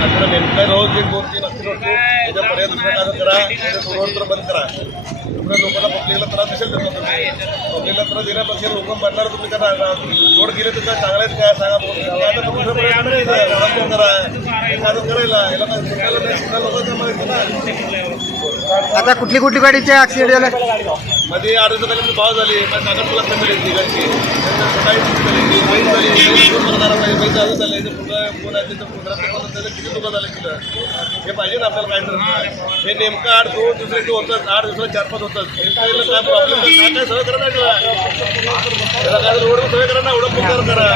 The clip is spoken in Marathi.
आता नेमका रोज 1-2-3 असतील होते त्याच्या पर्याय दुसरा काय करा, रोड तर बंद करा. एवढ्या लोकांना पब्लिकला त्रास कशाला देतो तुम्ही? पब्लिकला त्रास देण्यापेक्षा लोक बनणार तुम्ही करा. रोड गेले तर काय चांगलं आहे काय सांगा. आता दुसरं पर्याय करा एखादं करायला याला काय सुटायला नाही. सुद्धा लोकांचं माहिती ना. आता कुठली कुठली गाडीचे ऍक्सिडेंट झाले? मध्ये 8 दिवसापर्यंत भाव झाली. माझ्या तुला मिळेल तिघांची सकाळी झाली झाले कोण आहे तिथं 15 किती लोक झालं केलं हे पाहिजे ना आपल्याला काय तर. हे नेमकं 8-2 दुसरे ते होतात 8 दिवसाला 4-5 होतात. नेमकं काय प्रॉब्लेम काय सगळं करा नाही त्याला काय रोड सगळं करा ना एवढं करा.